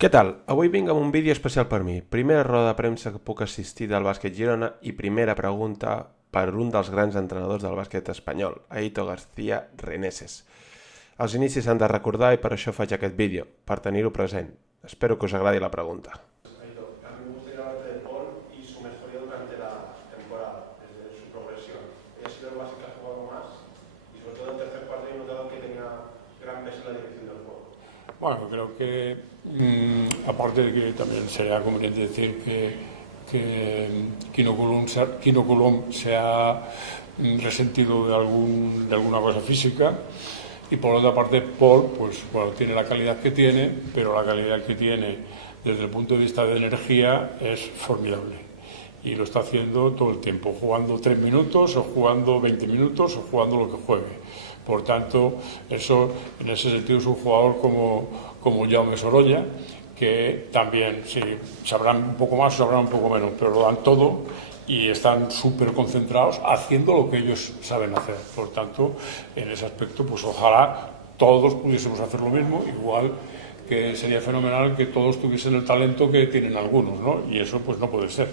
Què tal? Avui vinc amb un vídeo especial per mi. Primera roda de premsa que puc assistir del bàsquet Girona i primera pregunta per un dels grans entrenadors del bàsquet espanyol, Aito García Reneses. Els inicis s'han de recordar i per això faig aquest vídeo, per tenir-ho present. Espero que us agradi la pregunta. Aito, a mí me gustaría hablarte de Paul y su mejoría durante la temporada, desde su progresión. He sido el base que ha jugado más y sobre todo en el tercer cuarto he notado que tenía gran peso en la dirección del juego. Bueno, creo que aparte de que también sería conveniente decir que Quino Colom se ha resentido de alguna cosa física, y por otra parte Paul, pues bueno, tiene la calidad que tiene, pero la calidad que tiene desde el punto de vista de energía es formidable. Y lo está haciendo todo el tiempo, jugando 3 minutos o jugando 20 minutos o jugando lo que juegue. Por tanto, eso en ese sentido es un jugador como Jaume Sorolla, que también sí, sabrán un poco más o sabrán un poco menos, pero lo dan todo y están súper concentrados haciendo lo que ellos saben hacer. Por tanto, en ese aspecto, pues ojalá todos pudiésemos hacer lo mismo, igual que sería fenomenal que todos tuviesen el talento que tienen algunos, ¿no? Y eso pues no puede ser.